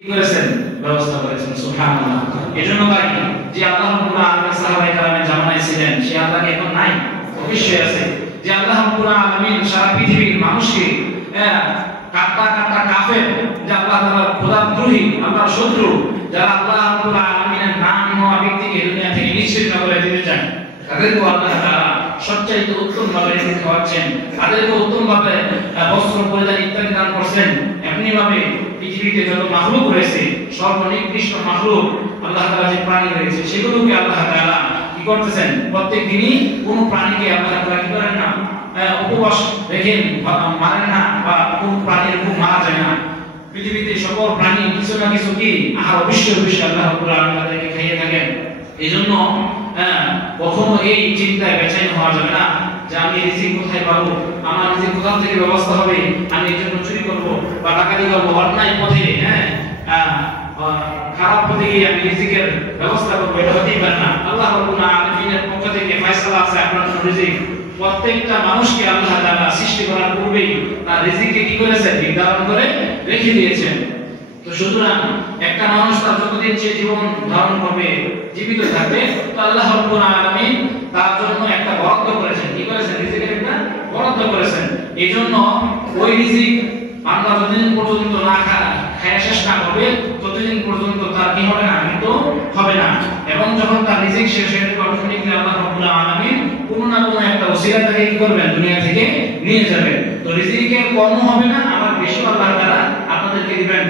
কি করেছেন? ব্যবস্থা করেছেন। সুবহানাল্লাহ। এজন্য ভাই যে আল্লাহ রাব্বুল আলামিন সাহাবায়ে কেরামের জামানায় ছিলেন, সে আল্লাহ কি এখন নাই? অবশ্যই আছে। যে আল্লাহ রাব্বুল আলামিন সারা পৃথিবীর মানুষকে কাফা কাফের, যে আল্লাহ তাআলার খোদাদ্রোহী, আল্লাহর শত্রু, যারা আল্লাহ রাব্বুল আলামিনের নাম হওয়া ব্যক্তিকে দুনিয়া থেকে নিশ্চিহ্ন করে দিতে চান, তাদেরকে আল্লাহ তাআলা সবচাইতে উত্তম ভাবে রিজিক খাওয়াচ্ছেন, তাদেরকে উত্তম ভাবে বস্ত্র পরিধান ইত্যাদি দান করছেন। এমনি ভাবে পৃথিবীতে যত মাখলুক রয়েছে, সর্বনিকৃষ্ট মাখলুক আল্লাহ তাআলা যে প্রাণী রয়েছে, সেগুলোকে আল্লাহ তাআলা কি করতেছেন? প্রত্যেক দিনই কোন প্রাণীকে আল্লাহ তাআলা কি করেন না, উপবাস রেখেন, মারেন না, বা কোন প্রাণীর খুব মারা যায় না। পৃথিবীতে সকল প্রাণী কিছু না কিছু কি আহার অবশ্যই আল্লাহ রাব্বুল আলামিন তাদেরকে খাইয়ে থাকেন। এইজন্য কখনো এই চিন্তায় বেচেন হওয়া যাবে না যে আমি রিজিক কোথায় পাবো, আমার রিজিক কোথা থেকে ব্যবস্থা হবে, আমি এর জন্য চুরি করব বা ডাকাতি করব, অন্যায় পথে খারাপ পথে গিয়ে আমি রিজিকের ব্যবস্থা করব, এটা হতেই পারে না। আল্লাহ রাব্বুল আলামিনের পক্ষ থেকে ফয়সালা আছে আপনার রিজিক। প্রত্যেকটা মানুষকে আল্লাহ তাআলা সৃষ্টি করার পূর্বেই তার রিজিককে কি করেছেন? নির্ধারণ করে রেখে দিয়েছেন। তো সুতরাং একটা মানুষ তার যতদিন সে জীবন ধারণ করবে, জীবিত থাকবে, তো আল্লাহ রাব্বুল আলামিন তার জন্য একটা বরাদ্দ করেছেন। কি করেছেন? রিজিকের একটা বরাদ্দ করেছেন। এইজন্য ওই রিজিক বান্দা যতদিন পর্যন্ত না খায় শেষ না করবে, ততদিন পর্যন্ত তার কি হবে না? মৃত্যু হবে না। এবং যখন তার রিজিক শেষ হয়ে যাবে, অটোমেটিক্যালি আল্লাহ রাব্বুল আলামিন কোনো না কোনো একটা ওসিলা থেকে কি করবেন? দুনিয়া থেকে নিয়ে যাবেন। তো রিজিকের কম হবে না, আবার বেশি আল্লাহ তাআলা আপনাদেরকে দিবেন,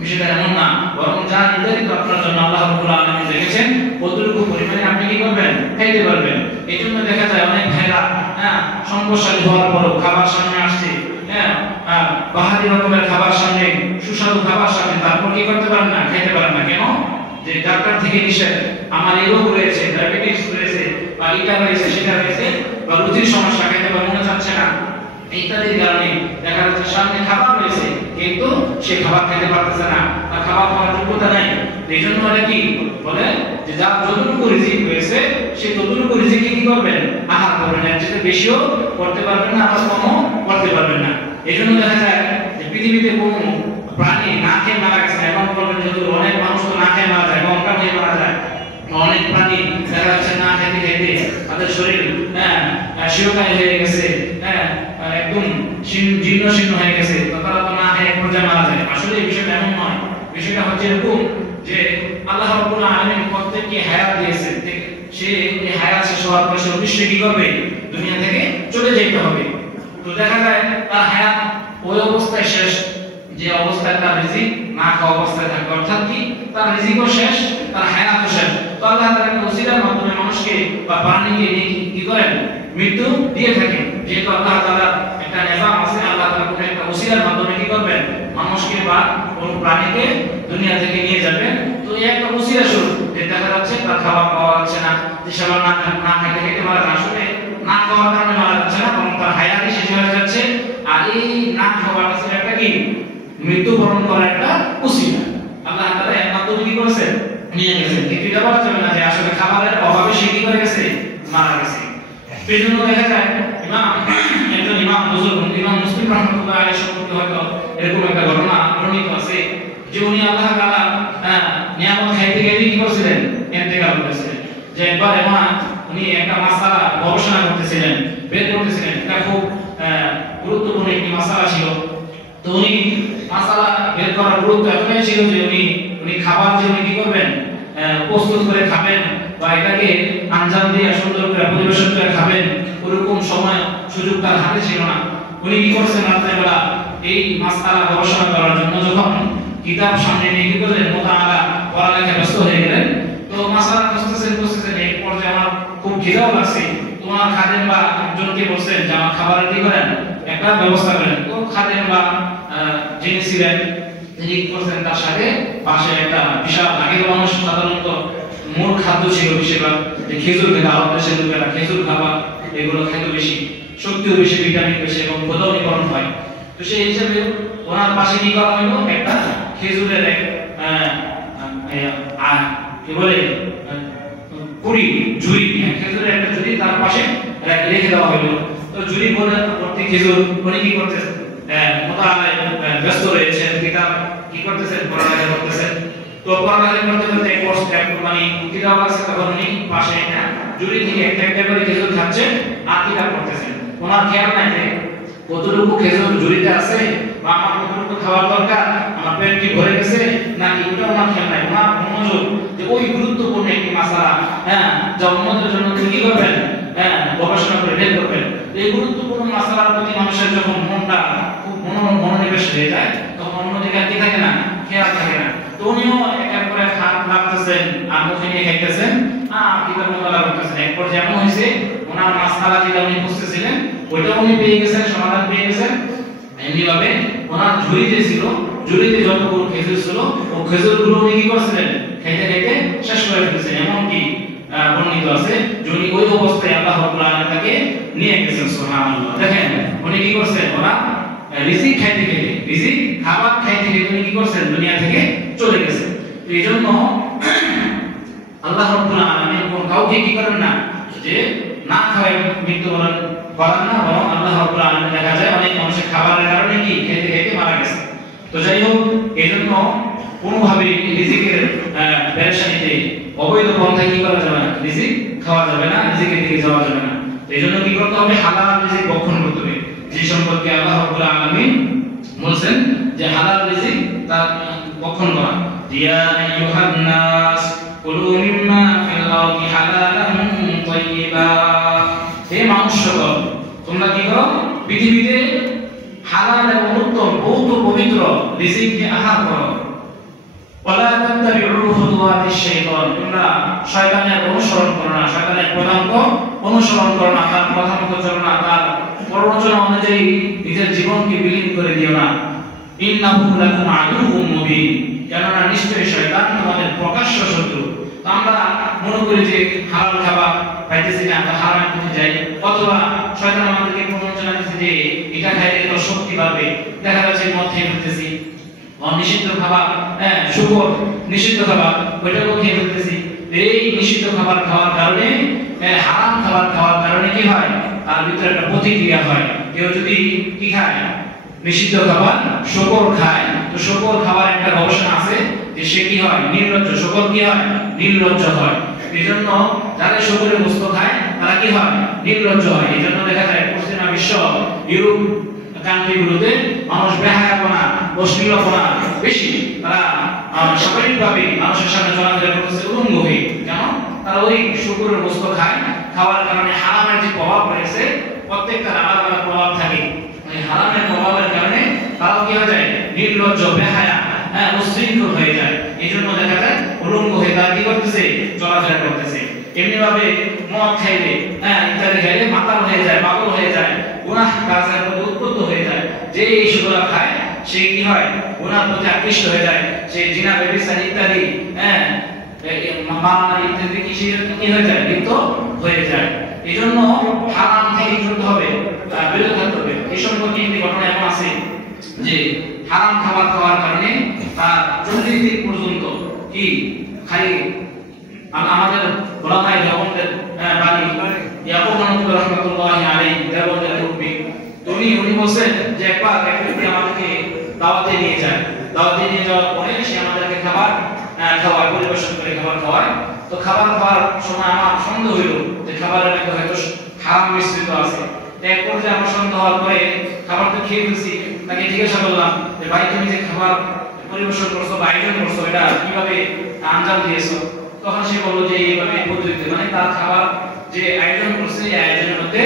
বিষয়টা এমন না। বরং যা নির্ধারিত আপনার জন্য আল্লাহ রাব্বুল আলামিন রেখেছেন, কতটুকু পরিমাণে আপনি কি করবেন? খাইতে পারবেন। এইজন্য দেখা যায় অনেক ভাইরা সম্পদশালী হওয়ার পরও খাবার সামনে আসছে, বাহারি রকমের খাবার সামনে, সুস্বাদু খাবার সামনে, তারপর কি করতে পারেন না? খাইতে পারেন না। কেন? যে ডাক্তার থেকে নিষেধ, আমার এই রোগ রয়েছে, ডায়াবেটিস রয়েছে, বা এটা রয়েছে, সেটা রয়েছে, বা রুচির সমস্যা, খাইতে মনে চাচ্ছে না, ইত্যাদির কারণে দেখা যাচ্ছে সামনে খাবার রয়েছে কিন্তু সে খাবার খেতে পারতেছে না, তার খাবার খাওয়ার যোগ্যতা নাই। এই জন্য বলে কি বলে যে যার যতটুকু রিজিক রয়েছে, সে ততটুকু রিজিকে কি করবেন? আহার করবেন। এর চেয়ে বেশিও করতে পারবেন না, আবার কমও করতে পারবেন না। এই জন্য দেখা যায় যে পৃথিবীতে কোনো প্রাণী না খেয়ে মারা গেছে না। এবং বলবেন যেহেতু অনেক মানুষ তো না খেয়ে মারা যায়, গঙ্গা খেয়ে মারা যায়, অনেক প্রাণী দেখা যাচ্ছে না খেতে খেতে তাদের শরীর শিরোকায় হয়ে গেছে, একদম জীর্ণ শীর্ণ হয়ে গেছে, তারা তো না খেয়ে এক পর্যায়ে মারা যায়। আসলে এই বিষয়টা এমন নয়। বিষয়টা হচ্ছে এরকম যে আল্লাহ রাব্বুল আলামিন প্রত্যেককে হায়াত দিয়েছেন, সে এই হায়াত শেষ হওয়ার পর সে অবশ্যই কি করবে? দুনিয়া থেকে চলে যেতে হবে। তো দেখা যায় তার হায়াত ওই অবস্থায় শেষ যে অবস্থায় তার রিজিক না খাওয়া অবস্থায় থাকে, অর্থাৎ কি তার রিজিকও শেষ, তার হায়াতও শেষ। তো আল্লাহ তাআলা একটা ওসিলার মাধ্যমে মানুষকে বা প্রাণীকে কি করেন? মৃত্যু দিয়ে থাকেন। যেহেতু আল্লাহ তাআলা একটা নিজাম আছে, আল্লাহ তাআলা কোনো একটা ওসিলার মাধ্যমে কি করবেন? মানুষকে বা কোনো প্রাণীকে দুনিয়া থেকে নিয়ে যাবেন। তো এই একটা ওসিলা স্বরূপ যে দেখা যাচ্ছে তার খাবার পাওয়া যাচ্ছে না, যে সবার না খেতে খেতে মারা যাচ্ছে, আসলে না খাওয়ার কারণে মারা যাচ্ছে না, বরং তার হায়াতই শেষ হয়ে যাচ্ছে। আর এই না খাওয়াটা ছিল একটা কি? মৃত্যুবরণ করার একটা ওসিলা। আল্লাহ তাআলা এর মাধ্যমে কি করেছেন? নিয়ে গেছেন। কিন্তু এটা বলা যাবে না যে আসলে খাবারের অভাবে সে কি করে গেছে? মারা গেছে। এজন্য দেখা যায় একজন ইমাম বুজুর্গ, ইমাম মুসলিম রাহমাতুল্লাহ আলাইহি সম্পর্কে হয়তো এরকম একটা ঘটনা বর্ণিত আছে যে উনি আল্লাহ তাআলা নিয়ামত খাইতে গিয়ে কি করছিলেন? ইন্তেকাল করেছিলেন। যে একবার উনি একটা মাসআলা গবেষণা করতেছিলেন, বের করতেছিলেন। এটা খুব গুরুত্বপূর্ণ একটি মাসআলা ছিল। তো উনি মাসআলা বের করার গুরুত্ব এতটাই ছিল যে উনি খাবার যে উনি কি করবেন? প্রস্তুত করে খাবেন, বা এটাকে আঞ্জাম দিয়ে সুন্দর করে পরিবেশন করে খাবেন, ওরকম সময় সুযোগ তার হাতে ছিল না। উনি কি করছেন? রাত্রেবেলা এই মাসআলা গবেষণা করার জন্য যখন কিতাব সামনে নিয়ে কি করলেন? মুতাআলা পড়ালেখা ব্যস্ত হয়ে গেলেন। তো মাসআলা বুঝতেছেন এই পর্যায়ে আমার খুব খিদাও লাগছে। তোমার খাদেম বা একজনকে বলছেন যে আমার খাবারের কি করেন? একটা ব্যবস্থা করেন। তো খাদেম বা যিনি ছিলেন তিনি কি করছেন? তার সাথে পাশে একটা বিশাল, আগে মানুষ সাধারণত মূল খাদ্য ছিল বেশিরভাগ যে খেজুর খেতে, আরব দেশের লোকেরা খেজুর খাবার এগুলো খেতে বেশি, শক্তিও বেশি, ভিটামিন বেশি এবং ক্ষুধাও নিবারণ হয়। তো সেই হিসাবে ওনার পাশে কি করা হলো? একটা খেজুরের কি বলে কুড়ি, ঝুড়ি, খেজুরের একটা ঝুড়ি তার পাশে রেখে দেওয়া হলো। তো ঝুড়ি ভর্তি খেজুর, উনি কি করতেছেন? মোতালায় ব্যস্ত রয়েছেন, কিতাব কি করতেছেন? পড়ালেখা করতেছেন। তো পড়ালেখা করতে করতে কোর্স মানে কিতাব আছে তখন উনি পাশে জুড়ি থেকে একটা করে খেজুর খাচ্ছে আর কিতাব পড়তেছেন। ওনার খেয়াল নাই যে কতটুকু খেজুর জুড়িতে আছে বা আমার কতটুকু খাওয়ার দরকার, আমার পেট কি ভরে গেছে নাকি, ওটা ওনার খেয়াল নাই। ওনার মনোযোগ যে ওই গুরুত্বপূর্ণ একটি মাসালা, যা উম্মতের জন্য তিনি কি করবেন, গবেষণা করে বের করবেন। এই গুরুত্বপূর্ণ মাসালার প্রতি মানুষের যখন মনটা খুব মনোনিবেশ হয়ে যায় তখন অন্যদিকে কি থাকে না, খেয়াল থাকে না। তো উনিও একের পর এক হাত নাড়তেছেন আর মুখে নিয়ে খাইতেছেন আর কিতাব মোতালা করতেছেন। এরপর যেমন হয়েছে ওনার মাসালা যেটা উনি বুঝতেছিলেন ওইটা উনি পেয়ে গেছেন, সমাধান পেয়ে গেছেন। এমনি ভাবে ওনার ঝুড়িতে ছিল, ঝুড়িতে যতগুলো খেজুর ছিল ও খেজুরগুলো উনি কি করছিলেন, খাইতে খাইতে শেষ করে ফেলেছেন। এমনকি বর্ণিত আছে যে উনি ওই অবস্থায় আল্লাহ রাব্বুল আলামিন তাকে নিয়ে গেছেন। সুবহানাল্লাহ। দেখেন উনি কি করছেন, ওরা রিজিক খাইতে খাইতে, রিজিক খাবার খাইতে খাইতে উনি কি করছেন, দুনিয়া থেকে চলে গেছেন। তো এই জন্য আল্লাহ রাব্বুল আলামিন কোন কাউকে কি করেন না যে না খাওয়ায় মৃত্যুবরণ করান না, বরং আল্লাহ রাব্বুল আলামিন দেখা যায় অনেক মানুষের খাবারের কারণে কি খেতে খেতে মারা গেছে। তো যাই হোক, এই জন্য কোনোভাবে রিজিকের পেরেশানিতে অবৈধ পন্থায় কি করা যাবে না, রিজিক খাওয়া যাবে না, রিজিকের দিকে যাওয়া যাবে না। এই জন্য কি করতে হবে, হালাল রিজিক ভক্ষণ করতে হবে, যে সম্পর্কে আল্লাহ রাব্বুল আলামিন বলেছেন যে হালাল রিজিক তা ভক্ষণ করা। ইয়া আইয়ুহান নাস কুলু মিম্মা ফিল আরদি হালালান তাইয়্যিবা, হে মানুষ সকল তোমরা কি করো, পৃথিবীতে হালাল এবং উত্তম বহুত পবিত্র রিজিককে আহার করো। ওয়ালা তাত্তাবিউ খুতুওয়াতিশ শাইতান, তোমরা শয়তানের অনুসরণ করো না, শয়তানের পদাঙ্ক অনুসরণ করো না, তার কথা মতো চলো না, তার প্ররোচনা অনুযায়ী নিজের জীবনকে বিলীন করে দিও না। ইন্নাহু লাকুম আদুউম মুবিন, কেননা নিশ্চয়ই শয়তান তোমাদের প্রকাশ্য শত্রু। তো আমরা মনে করি যে হালাল খাবার পাইতেছি না, আমরা হারামের পথে যাই, অথবা শয়তান আমাদেরকে প্ররোচনা দিচ্ছে যে এটা খাইলে তো শক্তি বাড়বে, দেখা যাচ্ছে মদ খেয়ে ফেলতেছি, নিষিদ্ধ খাবার, শুকর নিষিদ্ধ খাবার ওইটাও খেয়ে ফেলতেছি। এই নিষিদ্ধ খাবার খাওয়ার কারণে, হারাম খাবার খাওয়ার কারণে কি হয়, তার ভিতরে একটা প্রতিক্রিয়া হয়। কেউ যদি কি খায়, নিষিদ্ধ খাবার শুকর খায়, তো শুকর খাবার একটা গবেষণা আছে যে সে কি হয়, নির্লজ্জ। শুকর কি হয়, নির্লজ্জ হয়। এই জন্য যারা শুকরের গোশত খায় তারা কি হয়, নির্লজ্জ হয়। এই জন্য দেখা যায় পশ্চিমা বিশ্ব, ইউরোপ কান্ট্রিগুলোতে মানুষ বেহায়াপনা, অশ্লীলপনা বেশি, তারা স্বাভাবিকভাবে মানুষের সামনে চলাফেরা করতেছে উলঙ্গ হয়ে। কেন, তারা ওই শুকরের গোশত খায়, খাওয়ার কারণে হারামের যে প্রভাব রয়েছে, প্রত্যেকটা আলাদা আলাদা প্রভাব থাকে। এই হারামের প্রভাবের কারণে তারাও কি হয়ে যায়, নির্লজ্জ, বেহায়া, উশৃঙ্খল হয়ে যায়। এই জন্য দেখা যায় উলঙ্গ হয়ে তারা কি করতেছে, চলাফেরা করতেছে। এমনি ভাবে মদ খাইলে, ইত্যাদি খাইলে মাতাল হয়ে যায়, পাগল হয়ে যায়, গুনাহ কাজের মধ্যে উদ্বুদ্ধ হয়ে যায়। যে এই সেগুলো খায় সে কি হয়, গুনার প্রতি আকৃষ্ট হয়ে যায়, সে জিনা, ব্যভিচার ইত্যাদি, মারামারি ইত্যাদি কি হয়ে যায়, লিপ্ত হয়ে যায়। এই জন্য হারাম থেকে করতে হবে, বিরত থাকতে হবে। এই সম্পর্কে একটি ঘটনা এমন আছে যে হারাম খাবার খাওয়ার কারণে তার 40 দিন পর্যন্ত কি খাই। আমাদের ওলামায়ে দেওবন্দের বাড়ি ইয়াকুব রাহমাতুল্লাহি আলাইহি দেওবন্দের মুরব্বি, উনি বলেন যে একবার এক ব্যক্তি আমাদেরকে দাওয়াতে নিয়ে যায়, দাওয়াতে নিয়ে যাওয়ার পরে সে আমাদেরকে খাবার খাওয়ায়, পরিবেশন করে খাবার খাওয়ায়। তো খাবার খাওয়ার সময় আমার সন্দেহ হইল যে খাবারের মধ্যে হয়তো হারাম মিশ্রিত আছে। এক পর্যায়ে আমার সন্দেহ হওয়ার পরে খাবার তো খেয়ে ফেলছি, তাকে জিজ্ঞাসা করলাম যে ভাই তুমি যে খাবার পরিবেশন করছো বা আয়োজন করছো এটা কিভাবে আঞ্জাম দিয়েছো? তখন সে বলল যে এইভাবে পদ্ধতিতে, মানে তার খাবার যে আয়োজন করছে এই আয়োজনের মধ্যে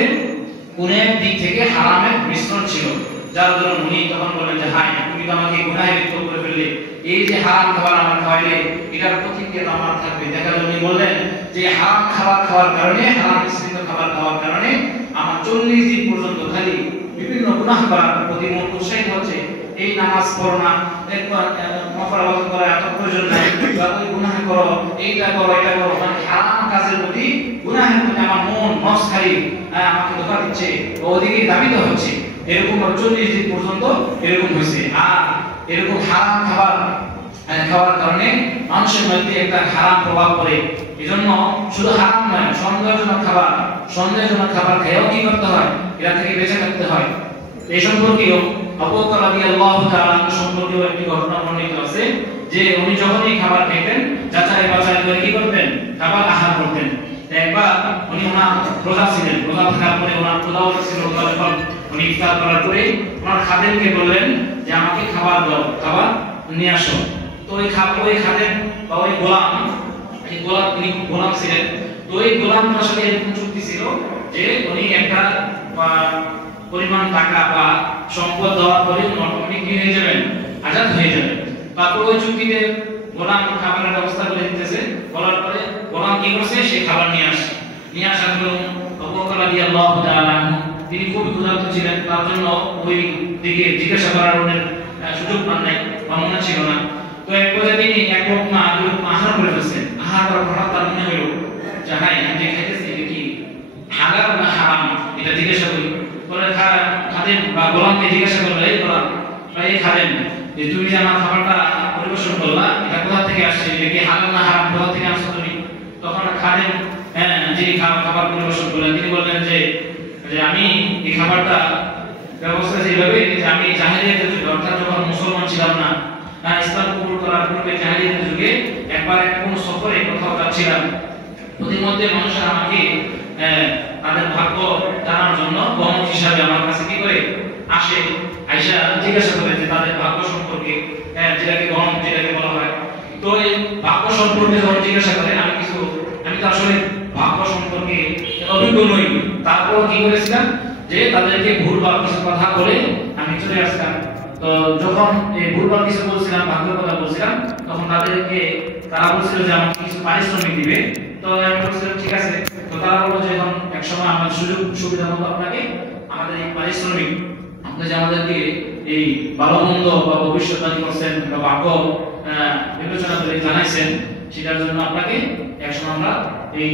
কোন এক দিক থেকে হারামের মিশ্রণ ছিল, যার জন্য উনি তখন বললেন যে হাই তুমি তো আমাকে গুনাহে লিপ্ত করে ফেললে, এই যে হারাম খাবার আমার খাওয়াইলে এটার প্রতিক্রিয়া আমার থাকবে। দেখা যায় উনি বললেন যে হারাম খাবার খাওয়ার কারণে, হারাম মিশ্রিত খাবার খাওয়ার কারণে আমার 40 দিন পর্যন্ত খালি বিভিন্ন গুনাহ করার প্রতি মন উৎসাহিত হচ্ছে। এই নামাজ পড়ো না, নফল করা এত প্রয়োজন নাই, ওই গুনাহ করো, এইটা করো, এটা করো, মানে হারাম কাজের প্রতি, গুনাহের প্রতি আমার মন নফস খালি আমাকে ধোঁকা দিচ্ছে, ওদিকে দাবিত হচ্ছে। এরকম 40 দিন পর্যন্ত এরকম হয়েছে। আর এরকম হারাম খাবার খাওয়ার কারণে মানুষের মধ্যে একটা হারাম প্রভাব পড়ে। এজন্য শুধু হারাম নয়, সন্দেহজনক খাবার খেয়েও কি করতে হয়, এরা থেকে বেঁচে থাকতে হয়। এই সম্পর্কেও আবু বকর রাদিয়াল্লাহু তাআলা সম্পর্কেও একটি ঘটনা বর্ণিত আছে যে উনি যখনই খাবার খেতেন যাচাই বাছাই করে কি করতেন খাবার আহার করতেন। একবার উনি ওনার রোজা ছিলেন, রোজা থাকার পরে ওনার ক্ষুধাও ছিল, যখন উনি ইফতার করার পরে ওনার খাদেমকে বললেন যে আমাকে খাবার দাও, খাবার নিয়ে আসো। তো ওই খাদেম বা ওই গোলাম, এই গোলাম তিনি গোলাম ছিলেন, তো এই গোলামটার সাথে এরকম চুক্তি ছিল যে উনি একটা পরিমাণ টাকা বা সম্পদ দেওয়ার পরে অটোমেটিক কি হয়ে যাবেন, আজাদ হয়ে যাবেন। তারপর ওই চুক্তিতে গোলাম খাবারের ব্যবস্থা করে দিতেছে, বলার পরে গোলাম কি করছে, সে খাবার নিয়ে আসার পর আবু বকর রাদিয়াল্লাহু তাআলা তিনি খুবই ক্ষুধার্ত ছিলেন, তার জন্য ওই দিকে জিজ্ঞাসা করার সুযোগ পান নাই বা মনে ছিল না। তো এক পর্যায়ে তিনি এক লোকমা আহার করে ফেলছেন। আহার করার পর তার মনে হলো যে হ্যাঁ আমি যে খাইতেছি এটা কি হালাল না হারাম, এটা জিজ্ঞাসা করি। পরে খাদেম বা গোলামকে জিজ্ঞাসা করলো, এই গোলাম বা এই খাদেম, যে তুমি যে আমার খাবারটা পরিবেশন করলা এটা কোথা থেকে আসছে, এটা কি হালাল না হারাম, কোথা থেকে আসছো তুমি? তখন খাদেম যিনি খাবার পরিবেশন করলেন তিনি বললেন যে আমি এই খাবারটা ব্যবস্থা যেভাবে যে আমি জাহেলিয়াতের যুগে, অর্থাৎ যখন মুসলমান ছিলাম না, ইসলাম কবুল করার পূর্বে জাহেলিয়াতের যুগে একবার কোন সফরে কোথাও যাচ্ছিলাম, প্রতিমধ্যে মানুষেরা আমাকে তাদের ভাগ্য জানার জন্য গণক হিসাবে আমার কাছে কি করে আসে, আয়েশা জিজ্ঞাসা করে যে তাদের ভাগ্য সম্পর্কে, যেটাকে গণক যেটাকে বলা হয়। তো এই ভাগ্য সম্পর্কে যখন জিজ্ঞাসা করে আমি তো আসলে ভাগ্য সম্পর্কে অভিজ্ঞ নই, তারপর কি করেছিলাম যে তাদেরকে ভুলভাল কিছু কথা বলে আমি চলে আসলাম। তো যখন এই ভুলভাল কিছু বলছিলাম, ভাগ্যের কথা বলছিলাম, তখন তারা বলছিল যে আমাকে কিছু পারিশ্রমিক দিবে। তো আমি বলছিলাম ঠিক আছে। তো তারা বলল যে এখন এক সময় আমার সুযোগ সুবিধা মতো আপনাকে আমাদের এই পারিশ্রমিক, আপনি যে আমাদেরকে এই ভালো মন্দ বা ভবিষ্যৎবাণী করছেন বা ভাগ্য বিবেচনা করে জানাইছেন, সেটার জন্য আপনাকে একসময় আমরা এই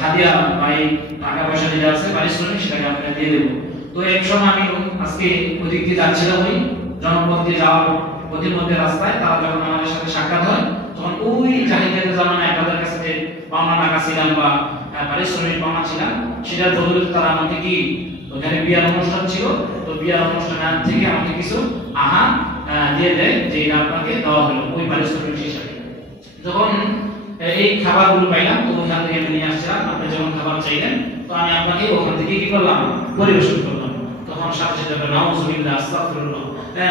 হাদিয়া বা এই টাকা পয়সা যেটা আছে পারিশ্রমিক সেটাকে আপনাকে দিয়ে দেবো। তো এক সময় আমি আজকে ওদিক দিয়ে যাচ্ছিলাম, ওই জনপদ দিয়ে যাওয়ার পথের মধ্যে রাস্তায় তারা যখন আমাদের সাথে সাক্ষাৎ হয়, তখন ওই জাহিলিয়াতের জামানায় তাদের কাছে যে পাওনা টাকা ছিলাম বা পারিশ্রমিক পাওনা ছিলাম, সেটার বদলে তারা আমাকে কি, ওখানে বিয়ার অনুষ্ঠান ছিল, তো বিয়ার অনুষ্ঠান থেকে আমাকে কিছু আহার দিয়ে দেয় যে এটা আপনাকে দেওয়া হলো ওই পারিশ্রমিক হিসাবে। যখন এই খাবারগুলো পাইলাম, তো ওখান থেকে আমি নিয়ে আসছিলাম, আপনি যখন খাবার চাইলেন তো আমি আপনাকে ওখান থেকে কি করলাম, পরিবেশন করলাম। তখন সাথে সাথে নাউযুবিল্লাহ, আস্তাগফিরুল্লাহ,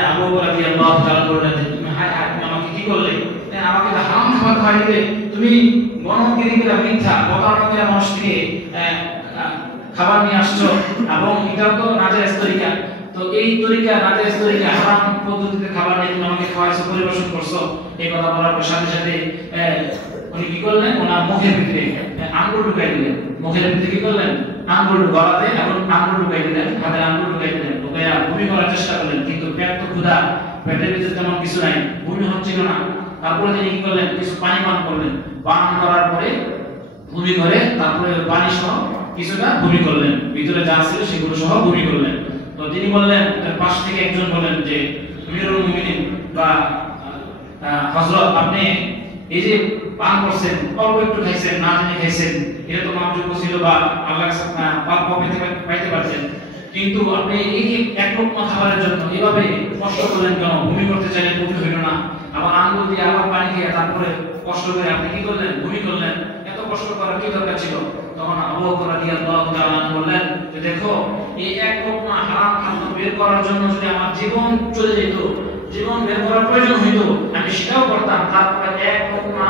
আবু বকর রাদিয়াল্লাহু তাআলা বললেন যে তুমি তুমি আমাকে কি করলে, আমাকে তো হারাম খাবার খাওয়াইলে, তুমি গণগিরি করে মিথ্যা প্রতারণা করে মানুষ থেকে খাবার নিয়ে আসছো, এবং এটা তো নাজায়েজ তরিকা। তো এই তরিকা নাজায়েজ তরিকা, হারাম পদ্ধতিতে খাবার নিয়ে তুমি আমাকে খাওয়াইছো, পরিবেশন করছো। এই কথা বলার সাথে সাথে উনি কি করলেন, ওনার মুখের ভিতরে আঙ্গুল ঢুকাই দিলেন। মুখের ভিতরে কি করলেন, আঙ্গুল গলাতে এবং আঙ্গুল ঢুকাই দিলেন, হাতের আঙ্গুল ঢুকাই দিলেন। ঢুকাইয়া বমি করার চেষ্টা করলেন, কিন্তু পেট তো ক্ষুধা, পেটের ভিতরে তেমন কিছু নাই, বমি হচ্ছিল না। তারপরে তিনি কি করলেন, কিছু পানি পান করলেন, পান করার পরে বমি করে তারপরে পানি সহ কিছুটা বমি করলেন, ভিতরে যা ছিল সেগুলো সহ বমি করলেন। তো তিনি বললেন, তার পাশ থেকে একজন বললেন যে আমিরুল মুমিনিন বা হযরত, আপনি এই যে পান করছেন, অল্প একটু খাইছেন, না জানি খাইছেন, এটা তো মাপযোগ্য ছিল বা আল্লাহর কাছে পাপ পাইতে পারছেন, কিন্তু আপনি এই এক লোকমা খাবারের জন্য এভাবে কষ্ট করলেন কেন? বমি করতে চাইলেন, বমি হইল না, আবার আঙ্গুল দিয়ে আবার পানি খেয়ে তারপরে কষ্ট করে আপনি কি করলেন, বমি করলেন, এত কষ্ট করার কি দরকার ছিল? তখন আবু বকর রাদিয়াল্লাহু তাআলা বললেন যে দেখো, এই এক লোকমা হারাম খাদ্য বের করার জন্য যদি আমার জীবন চলে যেত, জীবন বের করার প্রয়োজন হইতো, আমি সেটাও করতাম, তারপরে এক লোকমা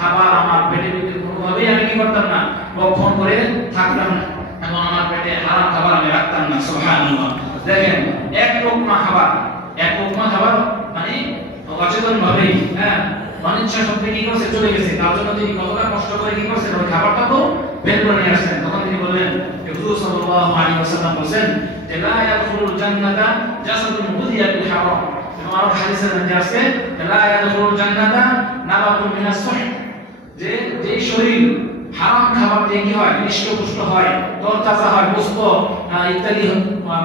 খাবার আমার পেটের ভিতরে কোনোভাবেই আমি কি করতাম না, ভক্ষণ করে থাকতাম না, এবং আমার পেটে হারাম খাবার আমি রাখতাম না। সুবহানাল্লাহ। দেখেন, এক লোকমা খাবার মানে অচেতন ভাবেই অনিচ্ছা সত্ত্বে কি করছে, চলে গেছে। তার জন্য তিনি কতটা কষ্ট করে কি করছেন, ওই খাবারটাকেও বের করে নিয়ে আসছেন। তখন তিনি বললেন, হুজুর সাল্লাল্লাহু আলাইহি ওয়াসাল্লাম বলেন যে লা ইয়াদখুলুল জান্নাতা জাসাদুন বুদিয়া বিল হারাম। এবং আরো হাদিসে আছে লা ইয়াদখুলুল জান্নাতা নাবাতুন মিনাস সুহ, যে শরীর হারাম খাবার দিয়ে কি হয়, হৃষ্টপুষ্ট হয়, তরতাজা হয়, গোশত ইত্যাদি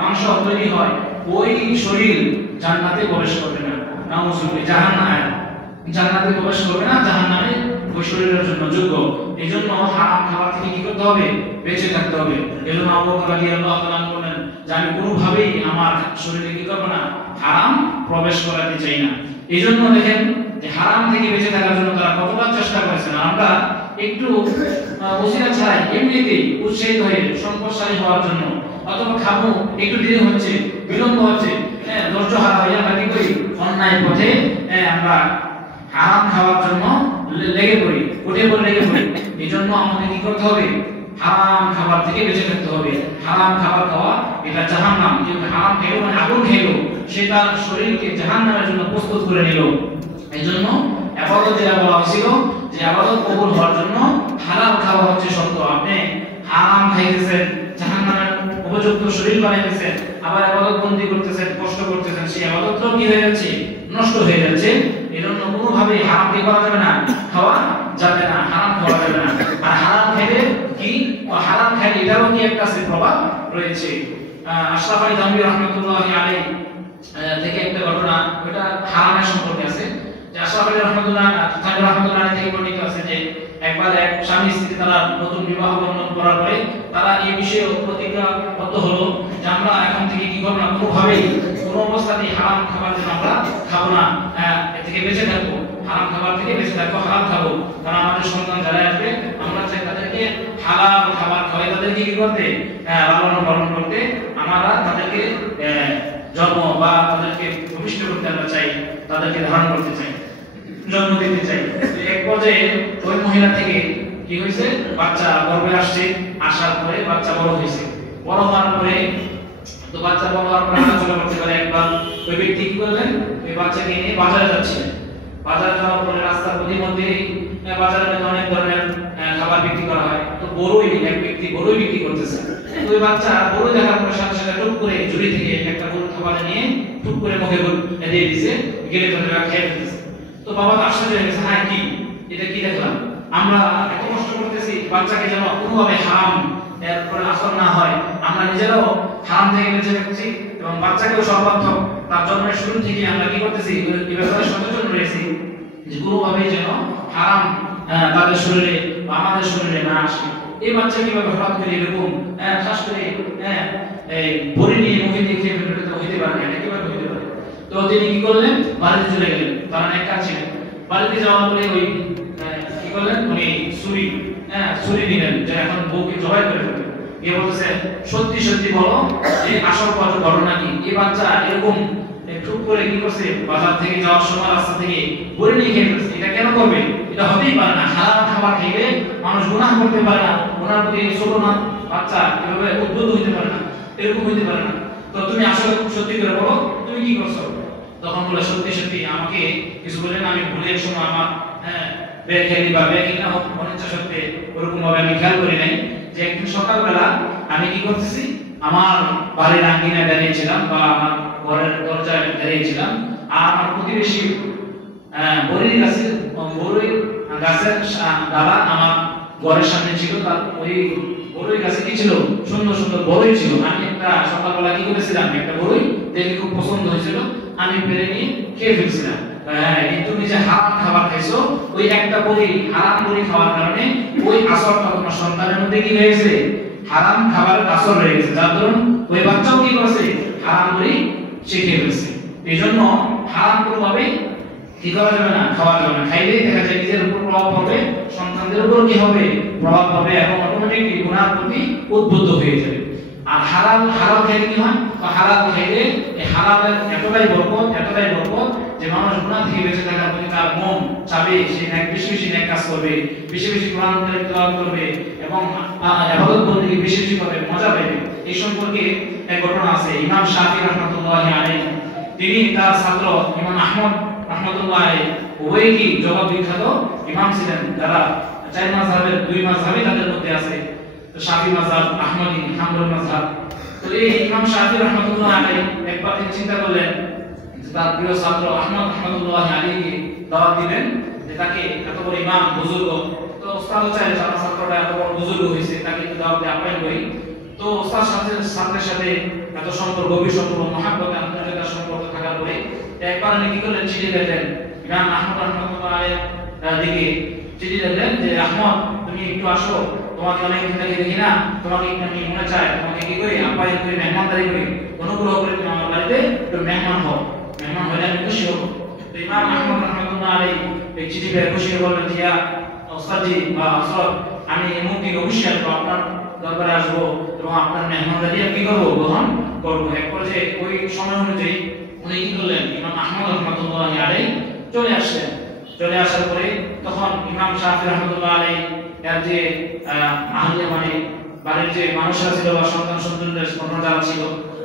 মাংস তৈরি হয়, ওই শরীর জান্নাতে প্রবেশ করবে না। নাউযুবিল্লাহ, জান্নাতে প্রবেশ করবে না, জাহান্নামে ওই শরীরের জন্য যোগ্য। এজন্য হারাম খাবার থেকে কি করতে হবে, বেঁচে থাকতে হবে। এজন্য আবু বকর রাদিয়াল্লাহু তাআলা বলেন যে আমি কোনোভাবেই আমার শরীরে কি করব না, হারাম প্রবেশ করাতে চাই না। এই জন্য দেখেন যে হারাম থেকে বেঁচে থাকার জন্য তারা কতটা চেষ্টা করেছেন। আমরা একটু ওসিলা ছাড়াই এমনিতেই উৎসাহিত হয়ে সম্পদশালী হওয়ার জন্য, অথবা খাবো একটু দেরি হচ্ছে, বিলম্ব হচ্ছে, ধৈর্য হারা হয়ে আমরা কি করি, অন্যায় পথে আমরা হারাম খাওয়ার জন্য লেগে পড়ি, উঠে পড়ে লেগে পড়ি। এই জন্য আমাদের কি করতে হবে, হারাম খাবার থেকে বেঁচে থাকতে হবে। হারাম খাবার খাওয়া এটা জাহান্নাম। যে হারাম খেলো মানে আগুন খেলো, সে তার শরীরকে জাহান্নামের জন্য প্রস্তুত করে নিল। এই জন্য ইবাদত যেটা বলা হয়েছিল যে ইবাদত কবুল হওয়ার জন্য হালাল খাওয়া হচ্ছে শর্ত। আপনি হারাম খাইতেছেন, জাহান্নামের উপযুক্ত শরীর বানাইতেছেন, আবার ইবাদত বন্দী করতেছেন, কষ্ট করতেছেন, সেই ইবাদতটাও কি হয়ে যাচ্ছে, নষ্ট হয়ে যাচ্ছে। এই জন্য কোনোভাবেই হারাম কি করা যাবে না, খাওয়া যাবে না, হারাম খাওয়া যাবে না। আর হারাম খেলে কি, হারাম খেলে এটারও কি একটা প্রভাব রয়েছে। আশরাফ আলী থানভী রাহমাতুল্লাহি আলাইহি থেকে একটা ঘটনা, ওটা হারামের সম্পর্কে আছে। যে আশরাফ আলী থানভী রাহমাতুল্লাহি থেকে বর্ণিত আছে যে একবার এক স্বামী স্ত্রী তারা নতুন বিবাহ বন্ধন করার পরে তারা এই বিষয়ে প্রতিজ্ঞাবদ্ধ হলো যে আমরা এখন থেকে কি করব না, কোনোভাবেই কোনো অবস্থাতেই হারাম খাবার যেন আমরা খাবো না, এ থেকে বেঁচে থাকবো, হারাম খাবার থেকে বেঁচে থাকবো, হালাল খাবো। কারণ আমাদের সন্তান যারা আসবে আমরা চাই তাদেরকে হালাল খাবার খাওয়াই, তাদেরকে কি করতে, লালন পালন করতে, আমরা তাদেরকে জন্ম বা তাদেরকে ভূমিষ্ঠ করতে আমরা চাই, তাদেরকে ধারণ করতে চাই, জন্ম দিতে চাই। এক পর্যায়ে ওই মহিলা থেকে কি হয়েছে, বাচ্চা গর্ভে আসছে, আসার পরে বাচ্চা বড় হয়েছে। বড় হওয়ার পরে তো বাচ্চা বড় হওয়ার পরে হাঁটাচলা করতে পারে। একবার ওই ব্যক্তি কি করলেন, ওই বাচ্চাকে নিয়ে বাজারে যাচ্ছিলেন। বাজারে যাওয়ার পরে রাস্তার মধ্যে বাজারে অনেক ধরনের খাবার বিক্রি করা হয়। তো বড়ই এক ব্যক্তি বড়ই বিক্রি করতেছে। তো ওই বাচ্চা বড়ই দেখার পরে সাথে সাথে টুক করে ঝুড়ি থেকে একটা বড় খাবার নিয়ে টুক করে মুখে দিয়ে দিয়েছে, গেলে ধরে খেয়ে ফেলতেছে। তো বাবা তো আশ্চর্য হয়ে গেছে, হ্যাঁ কি এটা, কি দেখলাম, আমরা এত কষ্ট করতেছি বাচ্চাকে যেন কোনোভাবে হারাম এরপরে আসর না হয়, আমরা নিজেরাও হারাম থেকে বেঁচে থাকছি এবং বাচ্চাকেও সর্বাত্মক তার জন্মের শুরু থেকে আমরা কি করতেছি, এই ব্যাপারে সচেতন রয়েছি যে কোনোভাবেই যেন হারাম তাদের শরীরে বা আমাদের শরীরে না আসে। এই বাচ্চা কিভাবে হঠাৎ করে এরকম খাস করে এই বড়ি নিয়ে মুখে দিয়ে খেয়ে ফেলতে হইতে পারে, এটা কিভাবে হইতে পারে? তো তিনি কি করলেন, বাড়িতে চলে গেলেন। তারা এক কাজ ছিলেন, বাড়িতে যাওয়ার পরে ওই কি করলেন, উনি ছুরি দিলেন যে এখন বউকে জবাই করে ফেলবেন। গিয়ে বলতেছে, সত্যি সত্যি বলো যে আসল ঘটনা কি? এই বাচ্চা এরকম টুক করে কি করছে, বাজার থেকে যাওয়ার সময় রাস্তা থেকে বড়ি নিয়ে খেয়ে ফেলছে, এটা কেন করবে? এটা হতেই পারে না। হারাম খাবার খেলে মানুষ গুনাহ করতে পারে না, ওনার প্রতি ছোট না বাচ্চা এভাবে উদ্বুদ্ধ হইতে পারে না, এরকম হইতে পারে না। তো তুমি আসলে সত্যি করে বলো তুমি কি করছো? তখন বলে, সত্যি সত্যি আমাকে কিছু বলেন, আমি ভুলে এক সময় আমার বেখেয়ালি বা বেখিনা অনিচ্ছা সত্ত্বে ওরকম ভাবে আমি খেয়াল করি নাই যে একদিন সকালবেলা আমি কি করতেছি, আমার বাড়ির আঙ্গিনায় দাঁড়িয়েছিলাম বা আমার ঘরের দরজায় দাঁড়িয়েছিলাম, আর আমার প্রতিবেশী বড়ই গাছের ডালা আমার ঘরের সামনে ছিল। তার ওই বড়ই গাছে কি ছিল, সুন্দর সুন্দর বড়ই ছিল। আমি একটা সকালবেলা কি করেছিলাম, একটা বড়ই দেখে খুব পছন্দ হয়েছিল, আমি পেরে নিয়ে খেয়ে ফেলছিলাম। তুমি যে হারাম খাবার খাইছো, ওই একটা বড়ি, হারাম বড়ি খাওয়ার কারণে ওই আসরটা তোমার সন্তানের মধ্যে কি হয়েছে, হারাম খাবারের আসর রয়ে গেছে, যার ধরুন ওই বাচ্চাও কি করছে, হারাম বড়ি শিখে ফেলছে। এই জন্য হারাম কোনোভাবেই কি করা যাবে না, খাওয়া যাবে না। খাইলেই দেখা যায় নিজের উপর প্রভাব পড়বে, সন্তানদের উপর কি হবে, প্রভাব হবে, এবং অটোমেটিকলি গুনার প্রতি উদ্বুদ্ধ হয়ে যাবে। আর হালাল খাইলে কি হয়, হালাল খাইলে এই হালালের এতটাই বরকত যে মানুষ গুনাহ থেকে বেঁচে থাকার প্রতি তার মন চাবে, সে বেশি বেশি নেক কাজ করবে, বেশি বেশি কোরআন তেলাওয়াত করবে এবং ইবাদত বন্দেগী বেশি বেশি করবে, মজা পাবে। এই সম্পর্কে এক ঘটনা আছে। ইমাম শাফি রাহমাতুল্লাহি আলাইহি তিনি তার ছাত্র ইমাম আহমদ রাহমাতুল্লাহি আলাইহি উভয়ই কি জগৎ বিখ্যাত ইমাম ছিলেন, যারা চার মাযহাবের দুই মাযহাবই তাদের মধ্যে আছে, শাফি মাযহাব, আহমদি, হাম্বলি মাযহাব। তো এই ইমাম শাফি রাহমাতুল্লাহি আলাইহি একবার তিনি চিন্তা করলেন তার প্রিয় ছাত্র আহমদ রাহমাতুল্লাহি আলাইহি দাওয়াত দিবেন যে তাকে এত বড় ইমাম বুজুর্গ, তো ওস্তাদ চাইলে যারা ছাত্রটা এত বড় বুজুর্গ হয়েছে তাকে একটু দাওয়াত দিয়ে আপ্যায়ন করি। তো ওস্তাদ ছাত্রের সাথে এত সম্পর্ক, গভীর সম্পর্ক, মহাব্বত, আন্তরিকতার সম্পর্ক থাকার পরে একবার উনি কি করলেন, চিঠি লিখলেন ইমাম আহমদ রাহমাতুল্লাহি আলাইহি দিকে চিঠি লিখলেন যে আহমদ তুমি একটু আসো, তোমাকে অনেক দিন থেকে দেখি না, তোমাকে আমি মনে চাই তোমাকে কি করি আপ্যায়ন করি, মেহমানদারি করি, অনুগ্রহ করে তুমি আমার বাড়িতে একটু মেহমান হও, মেহমান হলে আমি খুশি হব। তো ইমাম আহমদ রাহমাতুল্লাহ আলাইহি এই চিঠি পেয়ে খুশি হয়ে বললেন যে ইয়া ওস্তাদজি বা হযরত, আমি এমন কি অবশ্যই আসবো, আপনার দরবারে আসবো এবং আপনার মেহমানদারি আমি কি করবো, গ্রহণ করবো। এক পর্যায়ে ওই সময় অনুযায়ী উনি কি করলেন, ইমাম আহমদ রাহমাতুল্লাহ আলাইহি চলে আসলেন। চলে আসার পরে তখন ইমাম শাফি রাহমাতুল্লাহ আলাইহি এর যে আহলে মানে বাড়ির যে মানুষরা ছিল বা সন্তান সন্তানদের অন্য যারা ছিল,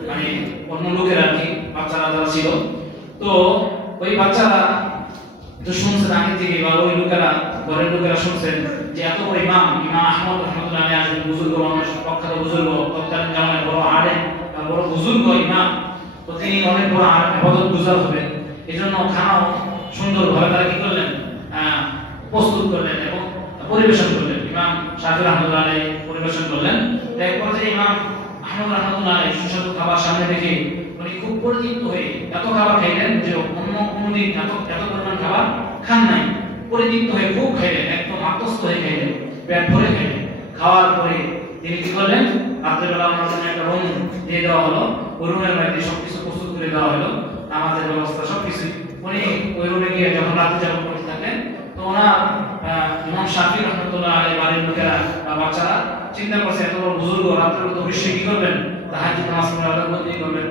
মানে অন্য লোকেরা আর কি, বাচ্চারা যারা ছিল, তো ওই বাচ্চারা তো শুনছেন আগে থেকে, বা ওই লোকেরা ঘরের লোকেরা শুনছেন যে এত বড় ইমাম আহমদ রাহমাতুল্লাহ আলাইহি আসবেন, বুজুর্গ মানুষ, প্রখ্যাত বুজুর্গ, তৎকালীন জামানায় বড় আলেম, বড় বুজুর্গ ইমাম, তো তিনি অনেক বড় ইবাদত গুজার হবেন। এজন্য খানাও সুন্দরভাবে তারা কি করলেন, প্রস্তুত করলেন এবং পরিবেশন করলেন। ইমাম শাফি রাহমাতুল্লাহ আলাইহি পরিবেশন করলেন। এক পর্যায়ে ইমাম আহমদ রাহমাতুল্লাহ আলাইহি সুস্বাদু খাবার সামনে রেখে উনি খুব পরিতৃপ্ত হয়ে এত খাবার খাইলেন যে অন্য কোনোদিন এত পরিমাণ খাবার খান নাই। পরিতৃপ্ত হয়ে খুব খাইলেন, একদম আত্মস্থ হয়ে খাইলেন, পেট ভরে খাইলেন। খাওয়ার পরে তিনি কি করলেন, রাত্রেবেলা ওনার জন্য একটা রুম দিয়ে দেওয়া হলো, ওই রুমের মধ্যে সবকিছু প্রস্তুত করে দেওয়া হলো, নামাজের ব্যবস্থা সবকিছু। উনি ওই রুমে গিয়ে যখন রাত্রি যাপন করতে থাকলেন, তো ওনার ইমাম শাফি রাহমাতুল্লাহ আলাইহি বাড়ির লোকেরা বা বাচ্চারা চিন্তা করছে এত বড় বুজুর্গ রাত্রে তো অবশ্যই কি করবেন, তাহাজ্জুদ নামাজ পড়ে আল্লাহর বন্দেগী করবেন,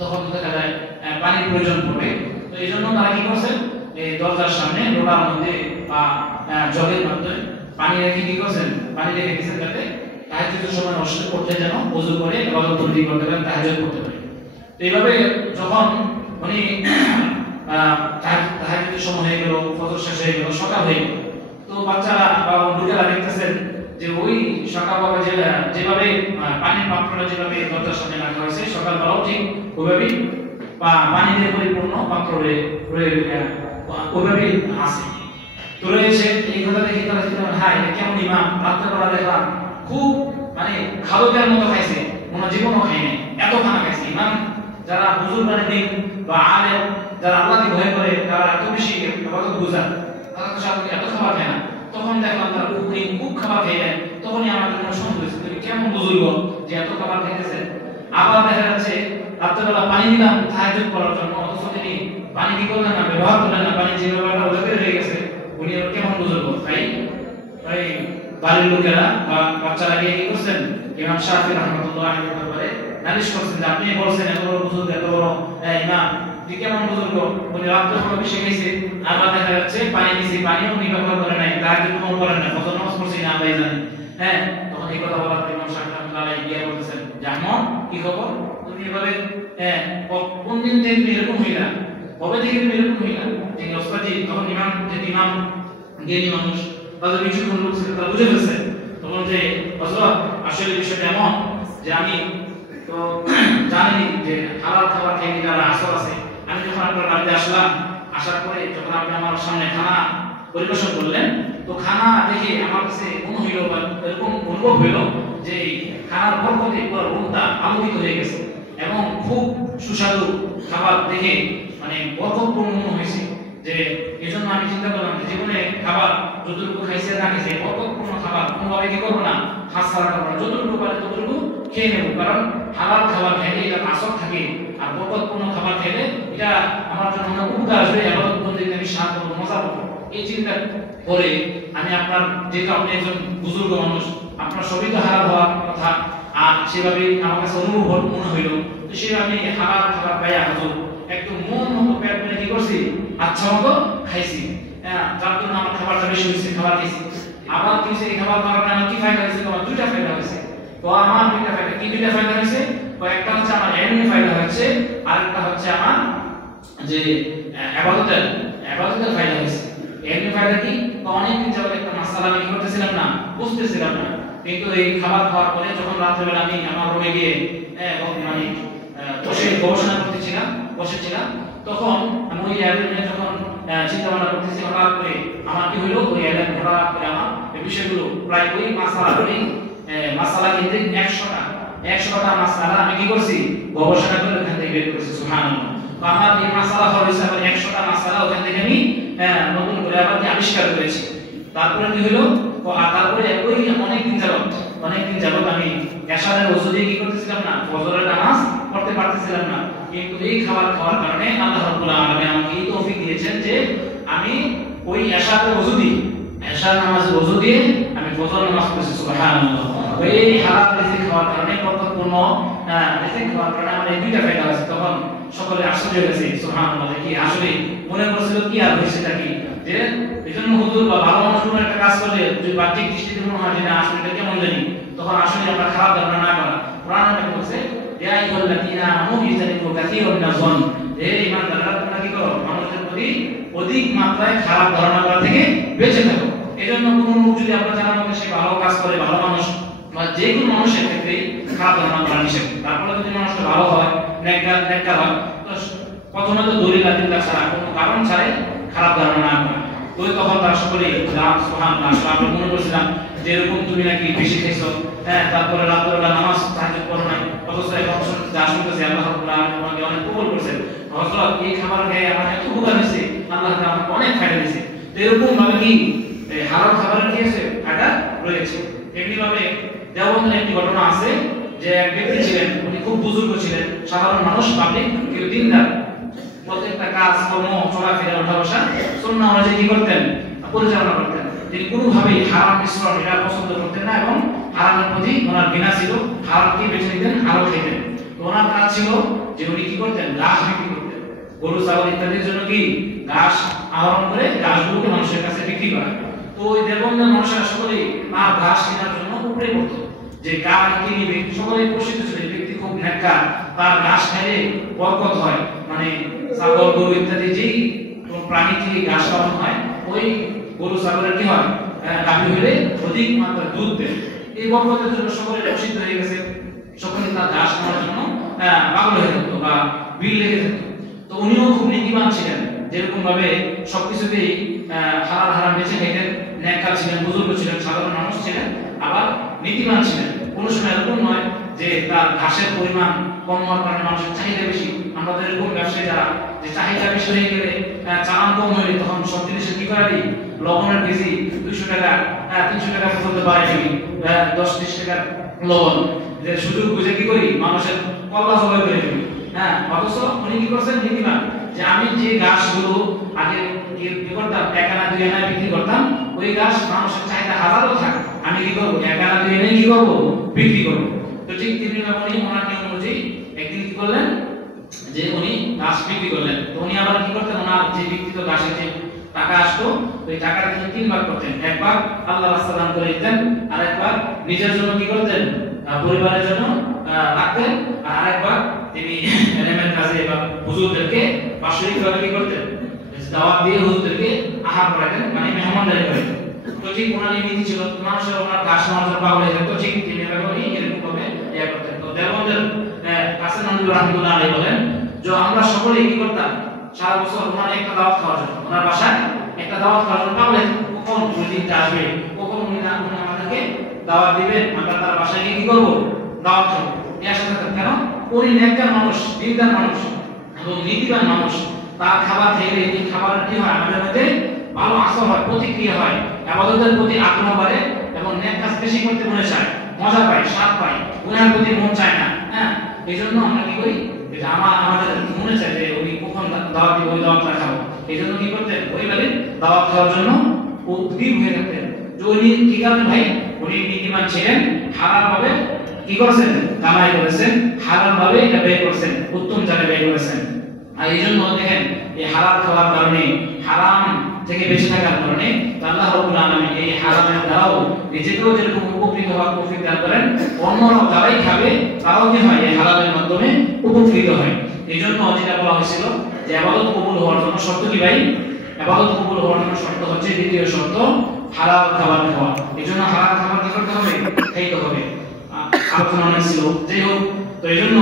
তখন দেখা যায় পানির প্রয়োজন পড়বে। তো এই জন্য তারা কি করছে, এই দরজার সামনে লোটার মধ্যে বা জগের মধ্যে পানি রেখে কি করছেন, পানি রেখে দিয়েছেন যাতে তাহাজ্জুদের সময় নষ্ট করতে যেন ওযু করে ইবাদত বন্দেগী করতে পারেন, তাহাজ্জুদ করতে পারেন। তো এইভাবে যখন উনি তাহাজ্জুদের সময় হয়ে গেল, ফজর শেষ হয়ে গেল, সকাল হয়ে গেল, তো বাচ্চারা বা লোকেরা দেখতেছেন যে ওই সকালবেলা যেভাবে পানির পাত্রটা যেভাবে দরজার সামনে রাখা হয়েছে, সকালবেলাও ঠিক ওইভাবেই বা পানি দিয়ে পরিপূর্ণ পাত্র ওইভাবেই আছে। তো রয়েছে এই কথা দেখে তারা চিন্তা, হাই কেমন ইমাম, রাত্রেবেলা দেখলাম খুব মানে খাদকের মতো খাইছে, কোনো জীবনও খায়নি, এত খানা খাইছে। ইমাম যারা বুজুর্গ মানে দিন বা আলেম, যারা আল্লাহকে ভয় করে, তারা এত বেশি ইবাদত গুজার, তারা তো সাথে এত খাবার খায় না। তখন দেখলাম তারা খুব খাবার খেয়ে, তখনই আমার জন্য সন্দেহ হয়েছে, তুমি কেমন বুজুর্গ যে এত খাবার খাইতেছেন। আবার দেখা যাচ্ছে রাত্রেবেলা পানি দিলাম তাহাজ্জুদ করার জন্য, অথচ তিনি পানি কি করলেন না, ব্যবহার করলেন না, পানি যে ব্যবহারটা ওদের হয়ে গেছে, উনি কেমন বুজুর্গ। তাই বাড়ির লোকেরা বা বাচ্চারা গিয়ে কি করছেন, ইমাম শাফি রাহমাতুল্লাহ আলাইহির ব্যাপারে নালিশ করছেন যে আপনি বলছেন এত বড় বুজুর্গ, এত বড় ইমাম, তুই কেমন বুজুর্গ, উনি রাত্রে বেশি গেছে। আবার দেখা যাচ্ছে পানি দিয়েছি, পানিও উনি ব্যবহার করে নাই, তাহাজ্জুদ করেন না, ফজর নামাজ পড়ছি না আল্লাহই জানে। হ্যাঁ, তখন এই কথা বলার পর ইমাম শাফি রাহমাতুল্লাহ আলাইহি গিয়ে বলতেছেন যে আহমদ কি খবর, তুমি এভাবে কোন দিন থেকে তুমি এরকম হইলা, কবে থেকে তুমি এরকম হইলা। যে ওস্তাদজি তখন ইমাম জ্ঞানী মানুষ, তাদের কিছুক্ষণ লোক ছিল, তারা বুঝে ফেলছে তখন যে হযরত আসলে বিষয়টা এমন যে আমি তো জানি যে হালাল খাবার খেয়ে যারা আসর আছে, আমি যখন আপনার বাড়িতে আসলাম, আসার পরে যখন আপনি আমার সামনে খানা পরিবেশন করলেন, তো খানা দেখে আমার কাছে মনে হইল বা এরকম অনুভব হইল যে খানার বরকতে পুরো রুমটা আলোকিত হয়ে গেছে এবং খুব সুস্বাদু খাবার দেখে মানে বরকতপূর্ণ মনে হয়েছে। যে এজন্য আমি চিন্তা করলাম যে জীবনে খাবার যতটুকু খাইছে না খাইছে, বরকতপূর্ণ খাবার কোনোভাবে কি করবো না, হাত ছাড়া করবো না, যতটুকু পারে ততটুকু খেয়ে নেবো। কারণ হালাল খাবার খেলে এটা আসর থাকে, আর বরকতপূর্ণ খাবার খেলে এটা আমার জন্য অনেক উপকার আসবে, ইবাদত বন্দেগীতে আমি শান্ত হবো, মজা পাবো। এই চিন্তা করে আমি আপনার, যেহেতু আপনি একজন বুজুর্গ মানুষ, আপনার সবই তো হালাল হওয়ার কথা, আর সেভাবে আমার কাছে অনুভব মনে হইল, তো সে আমি হালাল খাবার পাইয়া হুজুর একদম মন মতো পেট ভরে কি করছি, আচ্ছা মতো খাইছি। হ্যাঁ, যার জন্য আমার খাবারটা বেশি হয়েছে, খাবার খাইছি। আবার কি হয়েছে, এই খাবার খাওয়ার কারণে আমার কি ফায়দা হয়েছে, আমার দুইটা ফায়দা হয়েছে। তো আমার দুইটা ফায়দা, কি দুইটা ফায়দা হয়েছে, তো একটা হচ্ছে আমার এমনি ফায়দা হচ্ছে, আর একটা হচ্ছে আমার যে ইবাদতের ফায়দা হয়েছে। এমনি ফায়দা কি, তো অনেকদিন যাবত একটা মাসালা আমি কি করতেছিলাম না, বুঝতেছিলাম না, কিন্তু এই খাবার খাওয়ার পরে যখন রাত্রেবেলা আমি আমার রুমে গিয়ে মানে বসে গবেষণা বসেছিলাম, তখন আমি ওই অ্যালবামে যখন চিন্তা ভাবনা করতেছি, হঠাৎ করে আমার কি হলো, ওই অ্যালবাম হঠাৎ করে আমার এই বিষয়গুলো প্রায় ওই মাসালা কেন্দ্রিক 100টা মাসালা আমি কি করছি, গবেষণা করে ওখান থেকে বের করেছি। সুবহানাল্লাহ। তো আমার এই মাসালা হলো 100টা মাসালা, ওখান থেকে আমি নতুন করে আবার আবিষ্কার করেছি। তারপরে কি হলো, আর তারপরে ওই অনেকদিন যাবত আমি এশারের ওযু দিয়ে কি করতেছিলাম না, ফজরের নামাজ পড়তে পারতেছিলাম না। কিন্তু এই খাবার খাওয়ার কারণে আল্লাহ রাব্বুল আলামিন আমাকে এই তৌফিক দিয়েছেন যে আমি ওই এশারের ওযু দিয়ে, এশার নামাজের ওযু দিয়ে আমি ফজর নামাজ পড়েছি। সুবহানাল্লাহ। এই হালাল রিজিক খাওয়ার কারণে কতপূর্ণ রিজিক খাওয়ার কারণে আমার এই দুইটা ফায়দা আছে। তখন সকলে আশ্চর্য হয়েছে, সুবহানাল্লাহ, কি আসলে মনে করছিল কি আর হয়েছেটা কি, যে এজন্য হুজুর বা ভালো মানুষ কোনো একটা কাজ করলে যদি বাহ্যিক দৃষ্টিতে মনে হয় যে না আসলে এটা কেমন জানি, তখন আসলে আমরা খারাপ ধারণা না করা। কোরআন আমাকে বলছে ইয়া আইয়ুহাল্লাযীনা আমানু ইজতানিবু কাসীরাম মিনাজ যন, হে ঈমানদাররা তোমরা কি করো, মানুষের প্রতি অধিক মাত্রায় খারাপ ধারণা করা থেকে বেঁচে থাকো। এজন্য কোনো লোক যদি আপনার জানার মধ্যে সে ভালো কাজ করে, ভালো মানুষ বা যে কোনো মানুষের ক্ষেত্রে খারাপ ধারণা করা নিষেধ। তারপরে যদি মানুষটা ভালো হয়, নেককার হয়, তো প্রথমে তো দলিল আদিল্লাহ ছাড়া কোনো কারণ ছাড়াই খারাপ ধারণা না করা। তো তখন তারা সকলে সুবহানাল্লাহ, আমরা মনে করছিলাম যে এরকম তুমি নাকি বেশি খেয়েছো, তারপরে রাত্রেবেলা নামাজ তাহাজ্জুদ পড়ো নাই, অথচ এখন যা শুনতেছি আল্লাহ রাব্বুল আলামিন আমাকে অনেক কবুল করেছেন। হযরত এই খাবার খেয়ে আমার এত উপকার হয়েছে, আল্লাহ তাআলা আমাকে অনেক ফায়দা দিয়েছে। তো এরকম ভাবে কি হারাম খাবারের কি আছে ফায়দা রয়েছে। এমনি ভাবে দেওবন্দের একটি ঘটনা আছে যে এক ব্যক্তি ছিলেন, উনি খুব বুজুর্গ ছিলেন, সাধারণ মানুষ, পাবলিক, কেউ দিনদার, প্রত্যেকটা কাজ কর্ম চলাফেরা ওঠা বসা সুন্নাহ অনুযায়ী কি করতেন, পরিচালনা করতেন। তিনি কোনোভাবেই হারাম মিশ্রণ এটা পছন্দ করতেন না এবং হারামের প্রতি ওনার ঘৃণা ছিল, হারামকে বেছে নিতেন, হারাম খেতেন। তো ওনার কাজ ছিল যে উনি কি করতেন, ঘাস বিক্রি করতেন, গরু ছাগল ইত্যাদির জন্য কি ঘাস আহরণ করে ঘাসগুলোকে মানুষের কাছে বিক্রি করা। তো ওই দেববন্দের মানুষেরা সকলেই তার ঘাস কেনার জন্য উপরে পড়তো, যে কার কি নিবে, সকলেই প্রসিদ্ধ ছিল ব্যক্তি খুব নেককার, তার ঘাস খেলে বরকত হয়, মানে ছাগল গরু ইত্যাদি যেই প্রাণী থেকে ঘাস খাওয়ানো হয়, ওই গরু ছাগলের কি হয়, গাভী হলে অধিক মাত্রায় দুধ দেয়। এই বরকতের জন্য সকলে প্রসিদ্ধ হয়ে গেছে, সকলে তার ঘাস খাওয়ার জন্য পাগল হয়ে যেত বা বিল লেগে যেত। তো উনিও খুব নীতিবান ছিলেন, যেরকম ভাবে সবকিছুতেই হারাম হারাম বেঁচে খেতেন, নেককার ছিলেন, বুজুর্গ ছিলেন, সাধারণ মানুষ ছিলেন, আবার নীতিবান ছিলেন। কোনো সময় এরকম নয় যে তার ঘাসের পরিমাণ কম হওয়ার কারণে মানুষের চাহিদা বেশি। আমাদের এরকম ব্যবসায়ী যারা যে চাহিদা বেশি হয়ে গেলে, চালান কম হলে তখন সব জিনিসের কি করে দিই, লবণের কেজি 200 টাকা 300 টাকা পর্যন্ত বাড়াই দিই, 10-20 টাকার লবণ, যে সুযোগ বুঝে কি করি মানুষের কল্লা জবাই করে দিই। অথচ উনি কি করছেন, নীতিবান, যে আমি যে ঘাসগুলো আগে কি করতাম, 1 আনা 2 আনা বিক্রি করতাম, ওই ঘাস মানুষের চাহিদা হাজারও থাক, আমি কি করবো 1 আনা 2 আনা কি করবো, বিক্রি করবো। তো ঠিক তিনি উনি ওনার নিয়ম অনুযায়ী একদিন কি করলেন, যে উনি ঘাস বিক্রি করলেন। তো উনি আবার কি করতেন, ওনার যে বিক্রিত ঘাসের যে টাকা আসতো, ওই টাকাটা তিনি 3 ভাগ করতেন। একবার আল্লাহ রাস্তা দান করে দিতেন, আর একবার নিজের জন্য কি করতেন, পরিবারের জন্য রাখতেন, আর আরেকবার তিনি এলেমের কাজে বা হুজুরদেরকে বাৎসরিকভাবে কি করতেন, দাওয়াত দিয়ে হুজুরদেরকে আহার করাতেন, মানে মেহমানদারি করতেন। তো ঠিক ওনার এই নীতি ছিল, মানুষের ওনার ঘাস নেওয়ার জন্য পাগল হয়ে যেত, ঠিক তিনি এরকম ভাবে ইয়ে করতেন। তো দেওবন্দের কাসেম নন্দী রাহমাতুল্লাহ আলাইহি বলেন যে আমরা সকলেই কি করতাম, সারা বছর ওনার একটা দাওয়াত খাওয়ার জন্য, ওনার বাসায় একটা দাওয়াত খাওয়ার জন্য পাগল, কখন ওই দিনটা আসবে, কখন উনি আমাদেরকে দাওয়াত দিবেন, আমরা তার বাসায় গিয়ে কি করবো, দাওয়াত খাবো। এই আশা থাকতাম, কেন উনি নেককার মানুষ, দিনদার মানুষ এবং নীতিবান মানুষ। তার খাবার খেলে এই খাবারের কি হয়, আমাদের মধ্যে ভালো আসর হয়, প্রতিক্রিয়া হয়, ইবাদতের প্রতি আগ্রহ বাড়ে এবং নেক কাজ বেশি করতে মনে চায়, মজা পায়, স্বাদ পায়, গুনাহের প্রতি মন চায় না। এইজন্য আমরা কি করি, যে আমাদের মনে চায় যে উনি কখন দাওয়াত দিব, ওই দাওয়াতটা খাবো। এইজন্য কি করতেন, পরিবারে দাওয়াত খাওয়ার জন্য উদ্গ্রীব হয়ে থাকতেন। যে উনি কি কারণে ভাই, উনি নীতিমান ছিলেন, হালাল ভাবে কি করেছেন, কামাই করেছেন, হালাল ভাবে এটা ব্যয় করেছেন, উত্তম জায়গায় ব্যয় করেছেন। আর এইজন্য দেখেন, এই হালাল খাওয়ার কারণে, হারাম থেকে বেঁচে থাকার কারণে আল্লাহ রাব্বুল আলামিন এই হারামের দ্বারাও নিজেকেও যেরকম উপকৃত হওয়ার তৌফিক দান করেন, অন্যরাও যারাই খাবে তারাও কি হয়, এই হালালের মাধ্যমে উপকৃত হয়। এইজন্য যেটা বলা হয়েছিল যে ইবাদত কবুল হওয়ার জন্য শর্ত কি ভাই, ইবাদত কবুল হওয়ার জন্য শর্ত হচ্ছে, দ্বিতীয় শর্ত হালাল খাবার খাওয়া। এইজন্য হালাল খাবার কি করতে হবে, খাইতে হবে। আলোচনা অনেক ছিল, যাই হোক। তো এইজন্য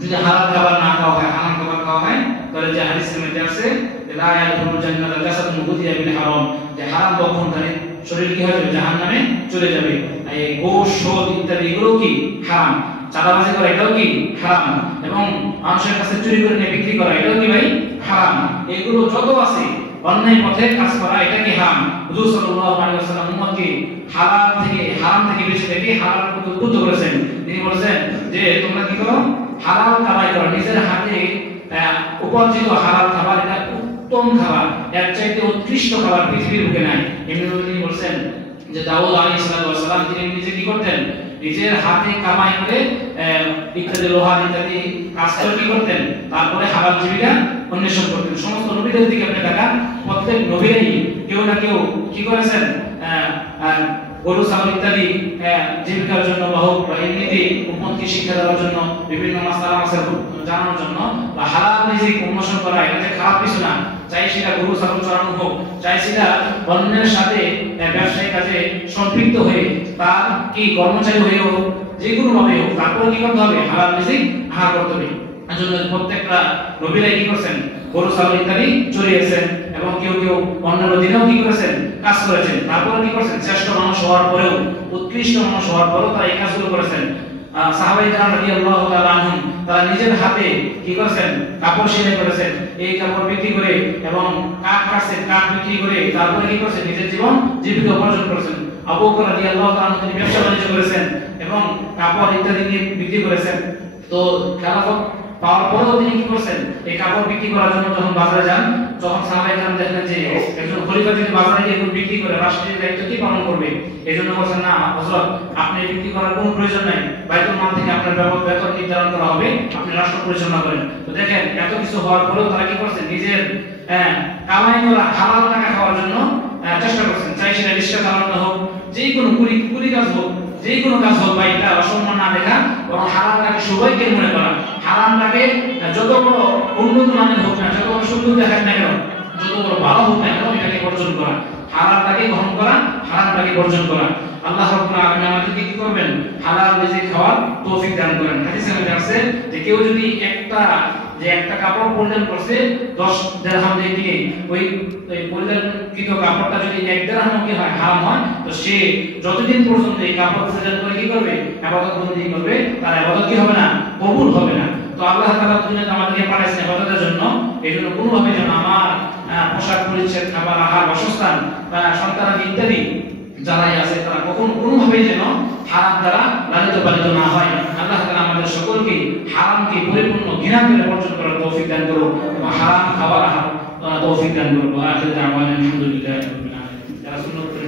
যদি হালাল খাবার না খাওয়া হয়, হারাম খাবার খাওয়া হয়, তাহলে যে হাদিসের মধ্যে আছে লা ইয়াদখুলুল জান্নাতা জাসাদুন গুদিয়া বিল হারাম, যে হারাম ভক্ষণকারী শরীর কি হবে, জাহান্নামে চলে যাবে। এই গোশ, সুদ ইত্যাদি এগুলো কি হারাম, চাঁদাবাজি করা এটাও কি হারাম, এবং মানুষের কাছে চুরি করে নিয়ে বিক্রি করা এটাও কি ভাই হারাম। এগুলো যত আছে অন্যায় পথে কাজ করা এটা কি হারাম। হুজুর সাল্লাল্লাহু আলাইহি ওয়াসাল্লাম উম্মতকে হারাম থেকে বেঁচে থেকে হালাল পথে উদ্বুদ্ধ করেছেন। তিনি বলেছেন যে তোমরা কি করো, হালাল কামাই করো, নিজের হাতে উপার্জিত হালাল খাবার এটা উত্তম খাবার, এর চাইতে উৎকৃষ্ট খাবার পৃথিবীর বুকে নাই। এমনি তিনি বলেছেন যে দাউদ আলাইহিস সালাম তিনি নিজে কি করতেন, নিজের হাতে কামাই করে ইত্যাদি লোহা ইত্যাদি কাজ করে কি করতেন, তারপরে হালাল জীবিকা অন্বেষণ করতেন। সমস্ত নবীদের দিকে আপনি তাকান, প্রত্যেক নবীরাই কেউ না কেউ কি করেছেন, গরু ছাগল ইত্যাদি জীবিকার জন্য বা হোক বা এমনিতে উম্মতকে শিক্ষা দেওয়ার জন্য, বিভিন্ন মাসালা জানানোর জন্য বা হালাল রিজিক উন্মোচন করা, এটা যে খারাপ কিছু না। চাই সেটা গরু ছাগল চড়ানো হোক, চাই সেটা অন্যের সাথে ব্যবসায়িক কাজে সম্পৃক্ত হয়ে তার কি কর্মচারী হয়ে হোক, যে কোনো ভাবে হোক, তারপরে কি করতে হবে, হালাল রিজিক আহার করতে হবে। এজন্য প্রত্যেকটা নবীরাই কি করেছেন, গরু ছাগল ইত্যাদি চড়িয়েছেন এবং কেউ কেউ অন্যান্য দিনেও কি করেছেন, কাজ করেছেন। তারপরে কি করেছেন, শ্রেষ্ঠ মানুষ হওয়ার পরেও, উৎকৃষ্ট মানুষ হওয়ার পরেও তারা এই কাজগুলো করেছেন। সাহাবায়ে কেরাম রাদিয়াল্লাহু তাআলা আনহুম তারা নিজের হাতে কি করেছেন, কাপড় সেলাই করেছেন, এই কাপড় বিক্রি করে এবং কাঠ কাটছেন, কাঠ বিক্রি করে তারপরে কি করেছেন, নিজের জীবন জীবিকা উপার্জন করেছেন। আবু বকর রাদিয়াল্লাহু তাআলা আনহু তিনি ব্যবসা বাণিজ্য করেছেন এবং কাপড় ইত্যাদি নিয়ে বিক্রি করেছেন। তো খেলাফত পাওয়ার পরেও তিনি কি করছেন, এই কাপড় বিক্রি করার জন্য যখন বাজারে যান, যখন সাহাবায়ে কেরাম দেখলেন যে একজন খলিফা যদি বাজারে গিয়ে বিক্রি করে রাষ্ট্রীয় দায়িত্ব কি পালন করবে, এজন্য বলছেন না হযরত আপনি বিক্রি করার কোনো প্রয়োজন নাই, বাইতুল মাল থেকে আপনার বেতন নির্ধারণ করা হবে, আপনি রাষ্ট্র পরিচালনা করেন। তো দেখেন এত কিছু হওয়ার পরেও তারা কি করছেন, নিজের কামাই করা হালাল টাকা খাওয়ার জন্য চেষ্টা করছেন। চাই সেটা রিকশা চালানো হোক, যে কোনো কুলি কাজ হোক, যে কোনো কাজ হোক, বা এটা অসম্মান না দেখা, বরং হারামটাকে সবাইকে মনে করা, হারামটাকে যত বড় উন্নত মানের হোক না, যত বড় সুন্দর দেখাক না কেন, যত বড় ভালো হোক না কেন, এটাকে বর্জন করা, হারামটাকে গ্রহণ করা, হারামটাকে বর্জন করা। আল্লাহ রাব্বুল আলামিন আমাদেরকে কি করবেন, হালাল রিজিক খাওয়ার তৌফিক দান করেন। হাদিসে মধ্যে আছে যে কেউ যদি একটা কাপড় পরিধান করছে 10 দিরহাম দিয়ে, ওই পরিধানকৃত কাপড়টা যদি 1 দিরহাম কি হয়, হারাম হয়, তো সে যতদিন পর্যন্ত এই কাপড় পরিধান করে কি করবে, ইবাদত বন্দেগী করবে, তার ইবাদত কি হবে না, কবুল হবে না। তো আল্লাহ তাআলা দুনিয়াতে আমাদেরকে পাঠাইছেন ইবাদতের জন্য, এইজন্য কোনোভাবে যেন আমার পোশাক পরিচ্ছদ, খাবার, আহার, বাসস্থান, সন্তানাদি ইত্যাদি যারাই আছে তারা কখনো কোনোভাবে যেন হারাম দ্বারা লালিত পালিত না হয়। আল্লাহ তাআলা আমাদের সকলকে হারামকে পরিপূর্ণ ঘৃণা করে বর্জন করার তৌফিক দান করুন এবং হারাম খাবার তৌফিক দান করুন। আখির দাওয়ানা আলহামদুলিল্লাহি রাব্বিল আলামিন।